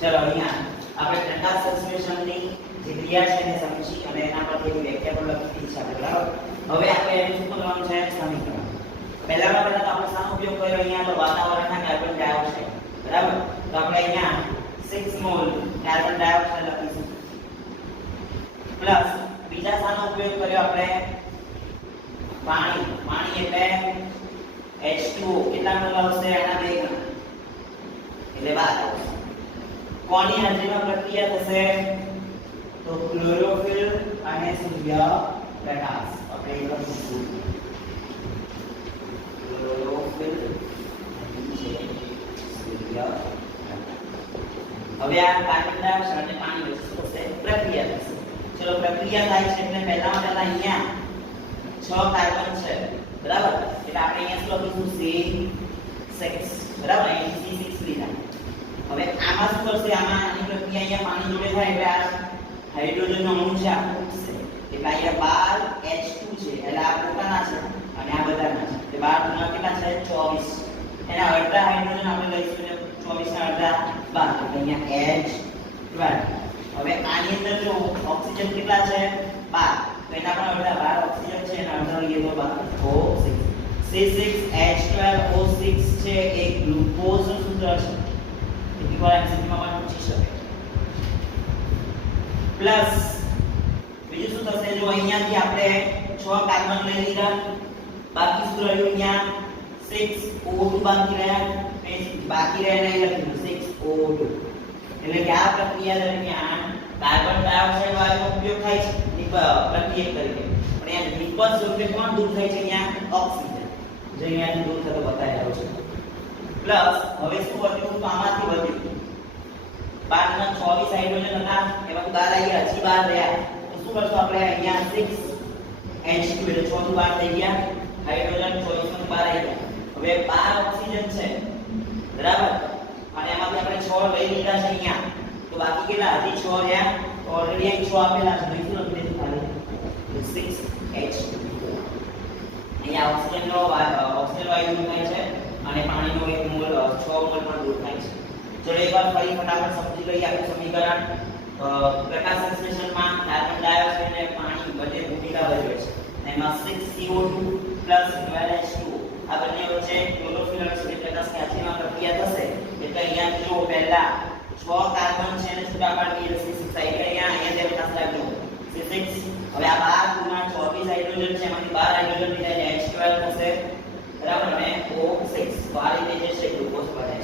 ચલો અહીંયા આપણે પ્રકાશ સંશ્લેષણની જે ક્રિયા છે એને સમજી અને એના પરથી એક વ્યાખ્યા પણ લખી છે આપણે, બરાબર. હવે આપણે એનું શું કરવાનું છે? સમીકરણ. પહેલા તો આપણે શાનો ઉપયોગ કર્યો? અહીંયા તો વાતાવરણના કાર્બન ડાયોક્સાઇડ, બરાબર. તો આપણે અહીંયા 6 મોલ કાર્બન ડાયોક્સાઇડ લખીશું પ્લસ બીજા શાનો ઉપયોગ કર્યો આપણે? પાણી. પાણી એટલે H2O. કેટલા મોલ આવશે? એના 2 ગણા એટલે 12 આવશે. કોની હાજરીમાં પ્રક્રિયા થશે? તો ક્લોરોફિલ અને સૂર્યપ્રકાશ. આપણે એ લખીશું ક્લોરોફિલ અને સૂર્યપ્રકાશ. હવે આ કાર્બન ડાયોક્સાઇડ અને પાણી વચ્ચે શું થશે? પ્રક્રિયા થશે. ચલો પ્રક્રિયા થાય છે એટલે પહેલા અહીંયા 6 કાર્બન છે, બરાબર. એટલે આપણે અહીંયા શું લખીશું? C6, બરાબર. અહીં C6 લીધા. હવે આમાં શું થશે? આમાં આની પ્રક્રિયા અહીંયા પાણી જોડે થાય એટલે આ હાઇડ્રોજનનો અણુ છે આ ઉઠશે. એટલે અહીંયા 12H2 છે એટલે આ પોતાના છે અને આ બધાના છે. એટલે 12 ગુણ્યા કેટલા છે? 24. એના અડધા હાઇડ્રોજન આપણે લઈશું એટલે 24 ના અડધા 12. એટલે અહીંયા H12. હવે આની અંદર જો ઓક્સિજન કેટલા છે? 12. તો એના પણ અડધા 12 ઓક્સિજન છે એના અડધા લઈએ તો 12 O6. C6H12O6 છે એ ગ્લુકોઝનું સૂત્ર છે. એકવાર એમસીક્યુમાં પણ પૂછી શકે. પ્લસ બીજું શું થશે? જો અહીંયાથી આપણે 6 કાર્બન લઈ લીધા, બાકી શું રહ્યું? અહીંયા 6O2 બાકી રહ્યા. બાકી રહ્યા નહીં લખ્યું 6O2. એટલે કે આ પ્રક્રિયા દરમિયાન કાર્બન ડાયોક્સાઇડ વાયુનો ઉપયોગ થાય છે પ્રક્રિયા તરીકે, પણ અહીંયા નિપજ રૂપે કોણ દૂર થાય છે? અહીંયા ઓક્સિજન જે અહીંયાથી દૂર થતો બતાવી રહ્યો છે. પ્લસ હવે શું વધ્યું? તો આમાંથી વધ્યું 12 ના 24 હાઇડ્રોજન હતા એમાંથી 12 આવ્યા, હજી 12 રહ્યા. તો શું કરશું આપણે? અહીંયા 6H2 એટલે 6 નું 12 થઈ ગયા હાઇડ્રોજન, 24 નું 12 આવી ગયા. હવે 12 ઓક્સિજન છે, બરાબર. અને એમાંથી આપણે 6 લઈ લીધા છે અહીંયા, તો બાકી કેટલા? હજી 6 રહ્યા. તો ઓલરેડી અહીં 6 આપેલા છે, તો શું લખી દેશું ખાલી? 6H2. અહીંયા ઓક્સિજન વાયુ થાય છે અને પાણીનો 1 મોલ 6 મોલ પણ દૂર થાય છે. ચલો એકવાર ફરી ફટાફટ સમજી લઈએ આપણું સમીકરણ. પ્રકાશ સંશ્લેષણમાં કાર્બન ડાયોક્સાઇડ અને પાણી બંને ભૂમિકા ભજવે છે. એમાં 6CO2 12H2O આ બંને વચ્ચે ક્લોરોફિલ અને સૂર્યપ્રકાશની હાજરીમાં પ્રક્રિયા થશે. એટલે અહીંયા જો પહેલા 6 કાર્બન છે અને છૂટા પાડી દઈએ C6 અહીંયા જે પ્રકાશ લાગજો C6. હવે આ 12 ગુણ્યા 24 હાઇડ્રોજન છે એમાંથી 12 હાઇડ્રોજન લીધા એટલે H12 થશે, બરાબર. અને O6 તો આ રીતે જે છે ગ્લુકોઝ બને